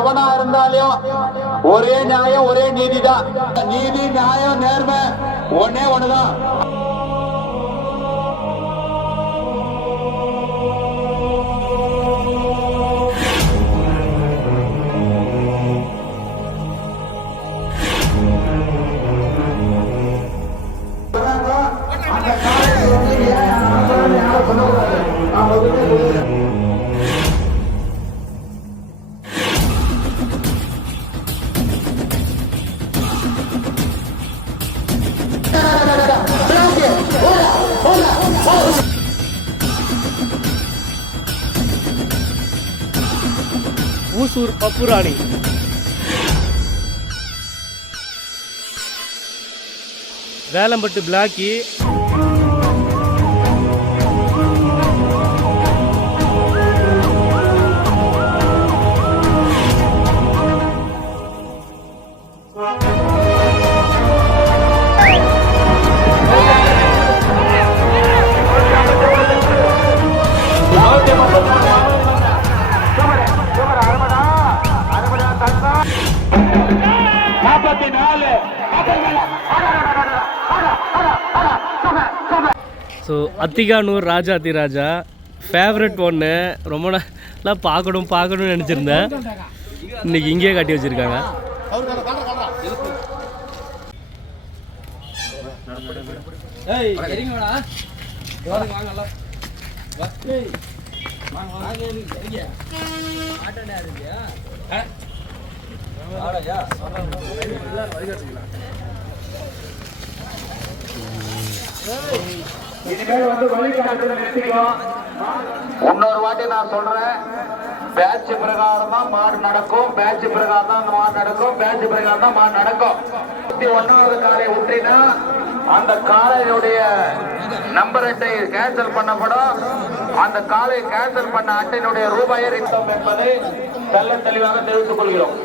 எவனா இருந்தாலும் ஒரே நியாயம் ஒரே நீதி தான். நீதி நியாயம் நேர்மை ஒன்னே ஒண்ணுதான். ஊசூர் பப்புராணி வேலம்பட்டு பிளாக்கி ஸோ அத்திகானூர் ராஜாதி ராஜா ஃபேவரட் ஒன்று ரொம்ப நாளாக பார்க்கணும்னு நினச்சிருந்தேன். இன்னைக்கு இங்கேயே கட்டி வச்சுருக்காங்க. இனிமேல் வந்து வழிகாட்டுதல் நிறுத்திக்கும். இன்னொரு வாட்டி நான் சொல்றேன், பேட்ச் பிரகாரம் தான் மாடு நடக்கும், பேட்ச் பிரகாரம் தான் மாடு நடக்கும், பேட்ச் பிரகாரம் தான் மாடு நடக்கும். 1வது காலை விட்டினா அந்த காலையினுடைய நம்பர் அட்டை கேன்சல் பண்ணப்படும். அந்த காலை கேன்சல் பண்ண அட்டையினுடைய ரூபாயை ரிட்டம் என்பதை தெல்ல தெளிவாக தெரிவித்துக் கொள்கிறோம்.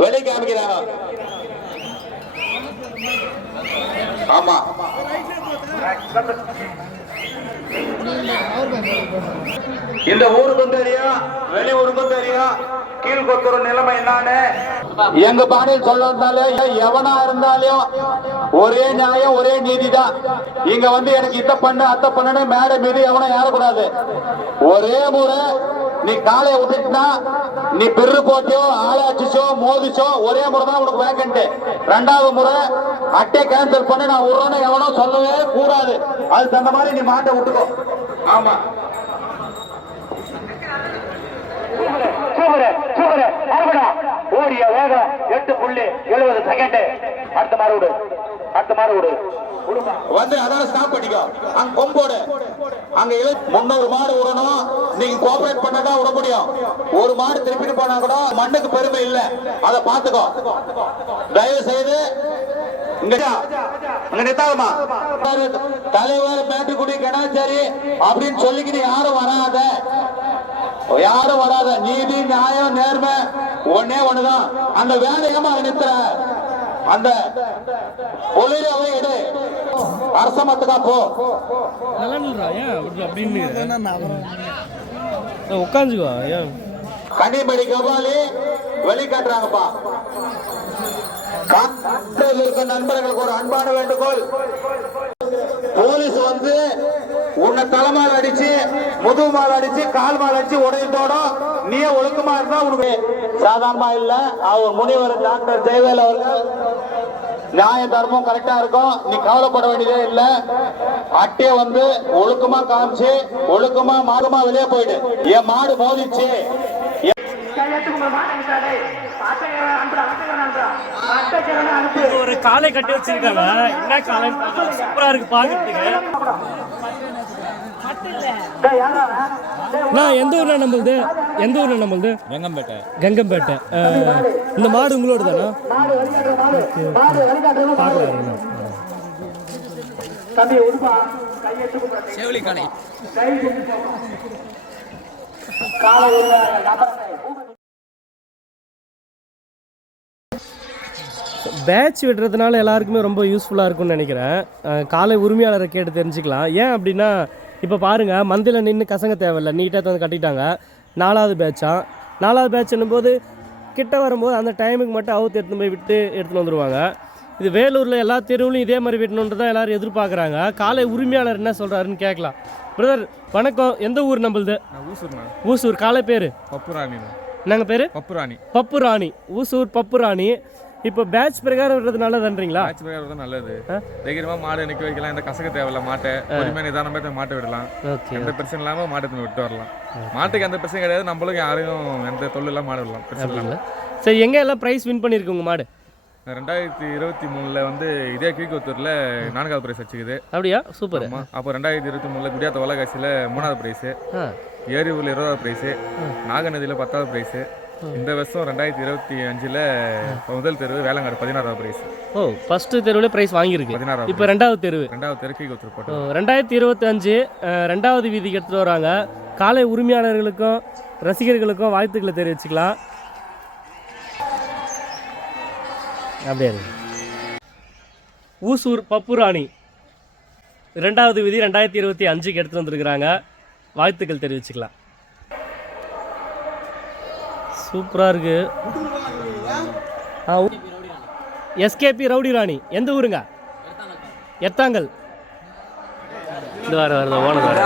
வெளி காமிக்கிறாங்க. ஆமா, இந்த ஊருக்கும் தெரியும், வெளி ஊருக்கும் தெரியும் கீழ்கொத்தூர் நிலைமை என்னன்னு. எங்க பாணியில் சொல்ல எவனா இருந்தாலும் ஒரே நியாயம் ஒரே நீதி தான். இங்க வந்து எனக்கு இத பண்ணு அத்த பண்ணு மேடை மீது எவனும் ஏறக்கூடாது. ஒரே முறை நீ காலையை விட்டுட்டுனா நீ பெரு போட்டியோ ஆளாச்சிச்சோ மோதிச்சோ ஒரே முறை தான் உனக்கு வேக்கண்ட். 2வது முறை அட்டை கேன்சல் பண்ணி நான் விடுறேன்னு எவனோ சொல்லவே கூடாது. அது தகுந்த மாதிரி நீ மாட்டை விட்டுக்கோ. ஆமா, ஓடிய வேகம் 8.70 செகண்ட். அடுத்த மாதிரி விடு வந்து அதால ஸ்டாப் பண்ணிக்கோ. அங்க கொம்போடு அங்க 300 மாடு விடணும். நீங்க கோஆபரேட் பண்ணதான் விட முடியும். ஒரு மாடு திருப்பிட்டு போனா கூட மண்ணுக்கு பெருமை இல்ல, அதை பாத்துக்கோ. தயவு செய்து நித்தாதமா தலைவர் மேட்டுக்குடி கணாச்சாரி அப்படின்னு சொல்லிக்கிட்டு யாரும் வராத. நீதி நியாயம் நேர்மை ஒன்னே ஒண்ணுதான். அந்த வேலையமா நிறுத்துற அந்த ஒளிரவை எடு, அரசமத்துக்கா போ. உட்காந்துக்குவா கனிமணி கபாலி வெளிக்காட்டுறாங்கப்பா. இருக்க நண்பர்களுக்கு ஒரு அன்பான வேண்டுகோள். போலீஸ் வந்து உன்னை தலைமால் அடிச்சு முதுகு மால் அடிச்சு கால் மால் அடிச்சு உடையத்தோட நீ ஒழுக்கமா இருந்தா உனக்கு சாதாரணமா இல்ல. அவர் முனிவர் டாக்டர் ஜெயவேல் அவர்கள் நியாய தர்மம் கரெக்டா இருக்கும். நீ கவலைப்பட வேண்டியதே இல்ல. அட்டையை வந்து ஒழுக்கமா காமிச்சு ஒழுக்கமா மாடுமா வெளியே போயிடு. என் மாடு மோதிச்சு ஒரு காலை கட்டி வச்சிருக்காங்க. என்ன காலை சூப்பரா இருக்கு பாக்குறதுக்கு. நான் எந்த ஊர்ல நம்மளுது வெங்கம்பேட்டை. கங்கம்பேட்டை. இந்த மாடு உங்களோட தானா? பார்க்கலாம். சேவலிக்கானை. பேட்ச் விடுறதுனால எல்லாருக்குமே ரொம்ப யூஸ்ஃபுல்லாக இருக்கும்னு நினைக்கிறேன். காலை உரிமையாளரை கேட்டு தெரிஞ்சுக்கலாம். ஏன் அப்படின்னா இப்போ பாருங்கள், மந்தையில் நின்று கசங்க தேவையில்லை, நீட்டாக வந்து கட்டிட்டாங்க. 4வது பேட்சா. 4வது பேட்ச்னும் போது கிட்ட வரும்போது அந்த டைமுக்கு மட்டும் அவுத்து எடுத்துன்னு போய் விட்டு எடுத்துன்னு வந்துடுவாங்க. இது வேலூரில் எல்லா தெருவுலையும் இதே மாதிரி விடணுன்றது தான் எல்லோரும் எதிர்பார்க்குறாங்க. காலை உரிமையாளர் என்ன சொல்கிறாருன்னு கேட்கலாம். பிரதர் வணக்கம், எந்த ஊர் நம்மளுது? ஊசூர். காலை பேர் பப்புராணி. என்னங்க பேர்? பப்புராணி. ஊசூர் பப்புராணி. இப்போ பேட்ச் பிரகாரம் விடுறதுனால தான்றீங்களா? பேட்ச் பிரகாரம் தான் நல்லது. தைரியமா மாடு நிற்க வைக்கலாம், எந்த கசக்க தேவையில்ல. மாட்டை பொறுமையாக நிதானமாக மாட்டை விடலாம். எந்த பிரச்சனை இல்லாமல் மாட்டை விட்டு வரலாம். மாட்டுக்கு எந்த பிரச்சனையும் கிடையாது, நம்மளுக்கு யாரையும் எந்த தொழிலாம் மாடு விடலாம், பிரச்சனை இல்லை. சரி, எங்கே எல்லாம் ப்ரைஸ் வின் பண்ணியிருக்கு உங்கள் மாடு? 2023 வந்து இதே கீழ்கொத்தூரில் 4வது ப்ரைஸ் வச்சுக்குது. அப்படியா? சூப்பர். அப்போ 2023 குடியாத்த வளகாசியில் 3வது ப்ரைஸு, ஏரியூரில் 20வது ப்ரைஸு, நாகநதியில் 10வது ப்ரைஸு. இந்த வருஷம் 2025 முதல் தெருவு வேளாங்கடை 16வது ப்ரைஸ். ஓ, ஃபர்ஸ்ட் தெருவில் ப்ரைஸ் வாங்கியிருக்கு. 16. இப்போ 2வது தெரு கீழ்கொத்தூர் போட்டோம். 2025 2வது வீதிக்கு எடுத்துகிட்டு வராங்க. காலை உரிமையாளர்களுக்கும் ரசிகர்களுக்கும் வாழ்த்துக்களை தெரிவிச்சுக்கலாம். அப்படியே ஊசூர் பப்புராணி 2வது விதி 2025க்கு எடுத்துகிட்டு வந்துருக்குறாங்க. வாழ்த்துக்கள் தெரிவிச்சுக்கலாம். சூப்பராக இருக்கு. எஸ்கேபி ரவுடி ராணி. எந்த ஊருங்க? எத்தாங்கல். இந்த வாரம் ஓனர் வர.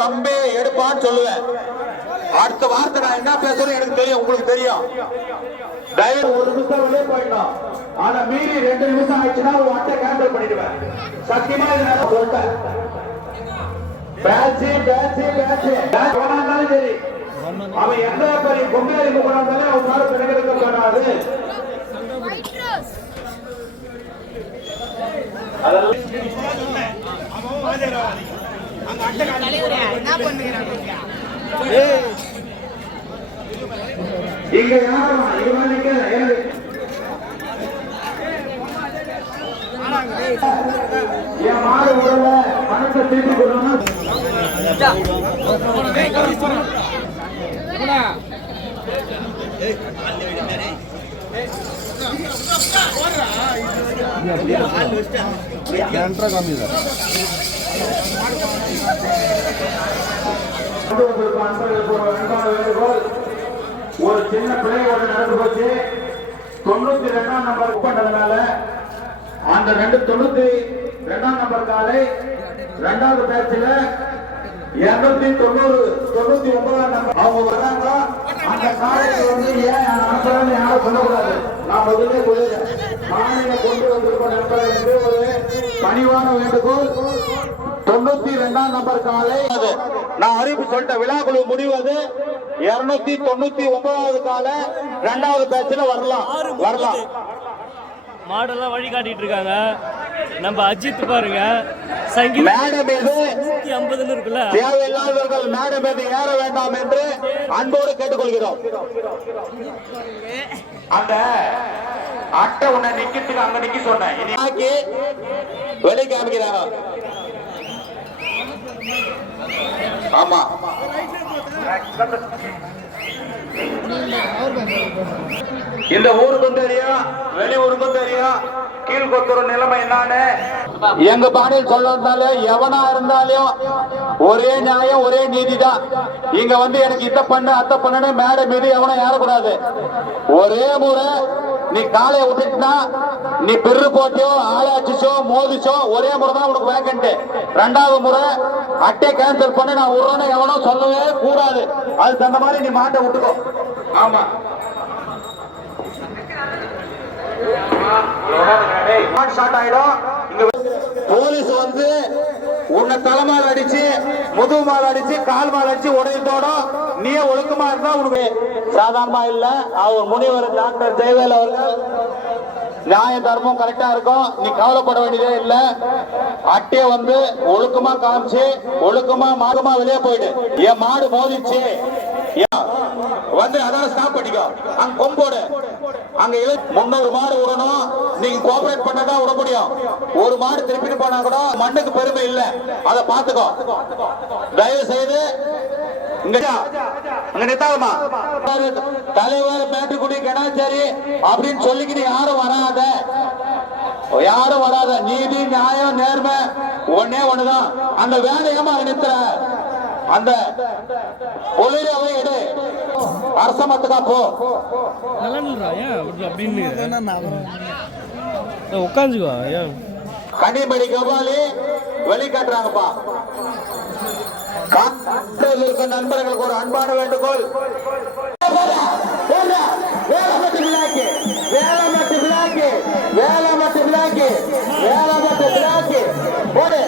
தம்பி எடுப்பான்னு சொல்லுவேன். அடுத்த வார்த்தை நான் என்ன பேசுறேன் எனக்கு தெரியும், உங்களுக்கு தெரியும். தயவு ஒரு நிமிஷம் உள்ளே போயிட்டோம். ஆனா மீறி 2 நிமிஷம் ஆயிடுச்சுன்னா ஒரு வார்த்தை கேன்சல் பண்ணிடுவேன். சத்தியமா இது நான் சொல்லிட்டேன். பேட்சி சரி, அவன் எந்த பெரிய பொம்மையாரி போனாலும் அவனால பிறகு இங்க யாரும் என் மாடு உடல பணத்தை திருப்பி கொடுக்கணும். ஒரு சின்ன பிள்ளையோட நடந்து போச்சு. 92ஆம் நம்பர் பண்ணதுனால அந்த 92ஆம் நம்பர் காலை 2வது பேட்சில் 299ஆம் நம்பர் அவங்க வராங்க. அந்த காலைக்கு வந்து ஏன் அனுப்புறேன்னு யாரும் சொல்லக்கூடாது. நான் முதலே சொல்லுறேன், மாநில கொண்டு வந்திருக்க நண்பர்கள் என்று ஒரு பணிவான வேண்டுகோள். 92ஆம் நம்பர் காலை நான் அறிவிப்பு சொல்லிட்ட விழாக்குழு முடிவது 299வது காலை 2வது பேட்சில் வரலாம். மாடெல்லாம் வழி காட்டிட்டு இருக்காங்க. நம்ம அஜித் பாருங்க, சங்கீத மேடம் மீது 150 இருக்குல்ல, தேவையில்லாதவர்கள் மேடம் மீது ஏற வேண்டாம் என்று அன்போடு கேட்டுக்கொள்கிறோம். அந்த அட்டை உன்னை நிக்கிறதுக்கு அங்க நிக்க சொன்னேன், இனி வெளியே காமிக்கிறாங்க. ஆமா, இந்த ஊருக்கும் தெரியும், வெளியூருக்கும் தெரியும் கீழ்கொத்தூர் நிலைமை என்னன்னு. எங்க பாணியில் சொல்றதாலும் எவனா இருந்தாலும் ஒரே நியாயம் ஒரே நீதி தான். இங்க வந்து எனக்கு இத பண்ண அத்த பண்ணு மேடை மீது எவனும் ஏறக்கூடாது. ஒரே முறை நீ காலையை விட்டுட்டுனா நீ பெரு போட்டியோ ஆளாச்சிச்சோ மோதிச்சோ ஒரே முறை தான் உனக்கு வேக்கண்ட். ரெண்டாவது முறை அட்டை கேன்சல் பண்ணி நான் விடுறேன்னு எவனோ சொல்லவே கூடாது. அது தகுந்த மாதிரி நீ மாட்டை விட்டுக்கோ. ஆமா போலீஸ் வந்து உன்னை தலைமால் அடிச்சு முதுகு மால் அடிச்சு கால் மால் அடிச்சு உடையத்தோட நீயே ஒழுக்கமா இருந்தா உனக்கு சாதாரணமா இல்ல. அவர் முனிவர் டாக்டர் ஜெயவேல் அவர்கள் நியாய தர்மம் கரெக்டா இருக்கும். நீ கவலைப்பட வேண்டியதே இல்ல. அட்டைய வந்து ஒழுக்கமா காமிச்சு ஒழுக்கமா மாதமா வெளியே போயிடு. என் மாடு மோதிச்சு வந்து அதோட ஸ்டாப் பண்ணிக்கோ. அங்க கொம்போடு அங்க 300 மாடு விடணும். நீங்க கோஆபரேட் பண்ணதான் விட முடியும். ஒரு மாடு திருப்பிட்டு போனா கூட மண்ணுக்கு பெருமை இல்ல. அதை பாத்துக்கோ தயவு செய்து. தலைவர் மேட்டுக்குடி கடாச்சாரி அப்படின்னு சொல்லிக்கிட்டு யாரும் வராத, யாரும் வராத. நீதி நியாயம் நேர்மை ஒன்னே ஒண்ணுதான். அந்த வேலையமா நிறுத்துற அந்த ஒளிரவை எடு. அரசமத்துக்கா போ. உட்காந்துக்கோ. கனிமணி கபாலி வெளிக்காட்டுறாங்கப்பா. இருக்க நண்பர்களுக்கு ஒரு அன்பான வேண்டுகோள். வேலமட்டு விழாக்கு வேலமட்டு விழாக்கு வேலமட்டு விழாக்கு வேலமட்டு விழாக்கு போடு.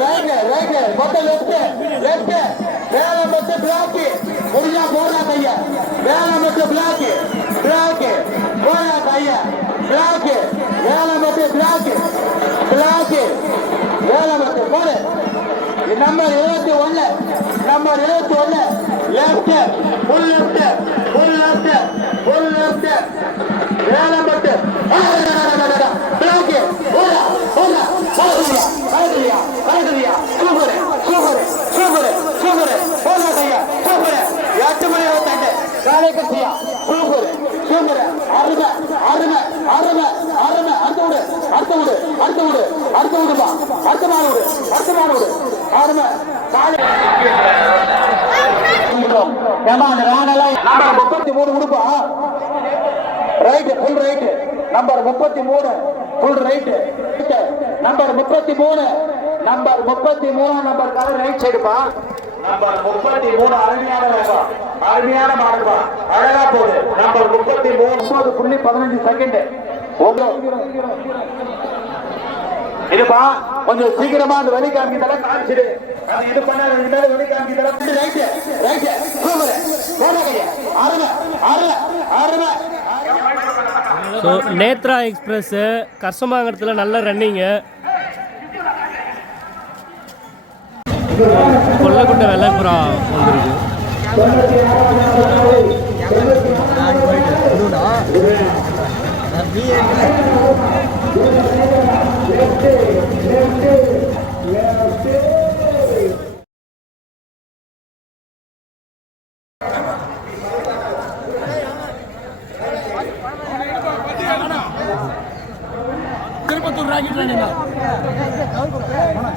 ரைட் ரைட் மொத்தம் லெஃப்ட் லெஃப்ட் வேலமட்டு விழாக்கு முடிஞ்சா போடா கைய. வேலமட்டு விழாக்கு விழாக்கு போடா கைய. விழாக்கு வேலமட்டு விழாக்கு விழாக்கு வேலமட்டு போடு. Number 21 number 21 left full left full left full left Velampattu black ஓடா ஓடா ஓடா ஓடா ஓடா சூப்பர் சூப்பர் சூப்பர் சூப்பர் ஓடா கையா சூப்பர் 8 மணி 28 காலை கட்டியா சூப்பர் சூப்பர் அருமை அருமை அருமை அருமை. அடுத்து விடு அடுத்து விடு அடுத்து விடு அடுத்து விடுப்பா. அடுத்த நாள் விடு அடுத்த நாள் விடு அருமை. நம்பர் 33 உடுப்பா. Right full right. Number 33 full right. Number 33 number 33 number colour right சைடுப்பா. நம்பர் 33 அருமையான வேகம் அருமையான மாடுப்பா. அழகா போகுது. Number 33 9.15 second. இதுப்பா கொஞ்சம் சீக்கிரமா அந்த வெளி காமிக்கல காமிச்சிடு. அது இது பண்ணாத வெளி காமிக்கல. ரைட் ரைட் சூப்பர் போடுங்க. அருமை அருமை அருமை. ஸோ நேத்ரா எக்ஸ்பிரஸ் கர்சமாங்கத்தில் நல்ல ரன்னிங்கு. கொல்லக்குட்டை வெள்ளைப்புறா வந்துருக்கு.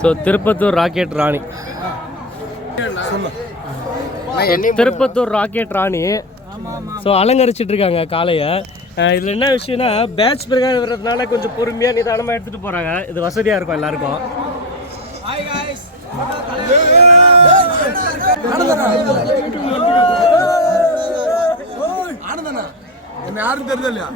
ஸோ திருப்பத்தூர் ராக்கெட் ராணி திருப்பத்தூர் ராக்கெட் ராணி ஸோ அலங்கரிச்சிட்டு இருக்காங்க காலையை. இதில் என்ன விஷயம்னா பேட்ச் பிரகாரம் வர்றதுனால கொஞ்சம் பொறுமையாக நிதானமாக எடுத்துகிட்டு போகிறாங்க. இது வசதியாக இருக்கும் எல்லாருக்கும். என்ன யாரும் தெரியுது இல்லையா?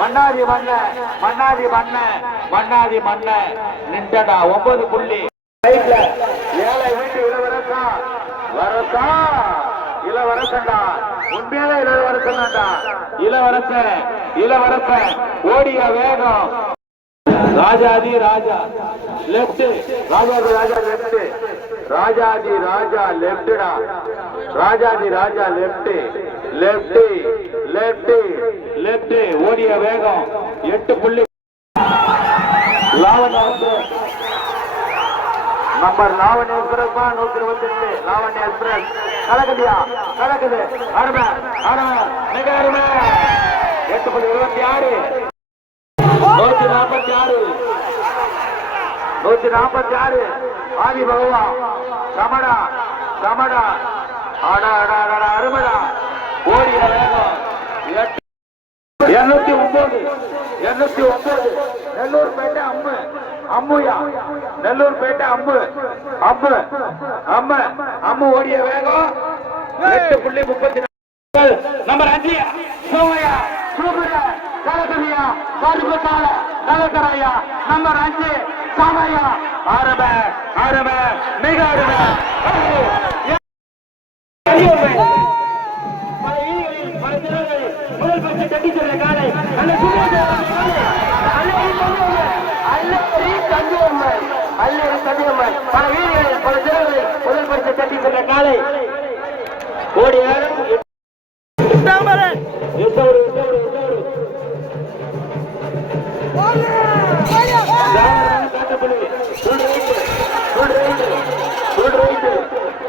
மன்னாதி மண்ண மன்னாதி மண்ண மன்னாதி மண்ண நின்றடா 9 புள்ளி. ஏழை வீட்டு இளவரசா வரசா இளவரசன்டா உண்மையில இளவரசன்டா இளவரச இளவரச ஓடிய வேகம். ராஜாதி ராஜா லெப்ட் ராஜாதி ராஜா லெப்ட் ராஜாதி ராஜா லெப்டா, Rajathi Raja left left left left. ஓடிய வேகம் 8 புள்ளி. Lavanya number Lavanya express 128. Lavanya express கலக்குதியா, கலக்குது. அருமை அருமை மிக அருமை. 8.26 146 ஆதி பகவா சமடா சமடா. அருமடா. ஓடிய வேகம் 209 209. நெல்லூர்பேட்டை அம்மு அம்முயா, நெல்லூர்பேட்டை அம்மு அம்மு அம்மு அம்மு. ஓடிய வேகம் 8.34. நம்பர் 5 சோமையா சூப்பரா கலக்கலையா கருப்பத்தால கலக்கரையா. நம்பர் 5 சோமையா. அருமை அருமை மிக அருமை. முதல் பரிசு தட்டி சென்ற காலை நல்ல பல வீரர்களில் பல திறர்களை முதல் பரிசு தட்டி சென்ற காலை ஓடி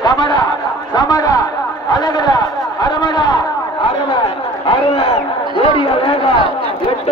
சமடா சமடா அழகடா அரமடா அருமை அருமை. ஓடிய வேகம் 8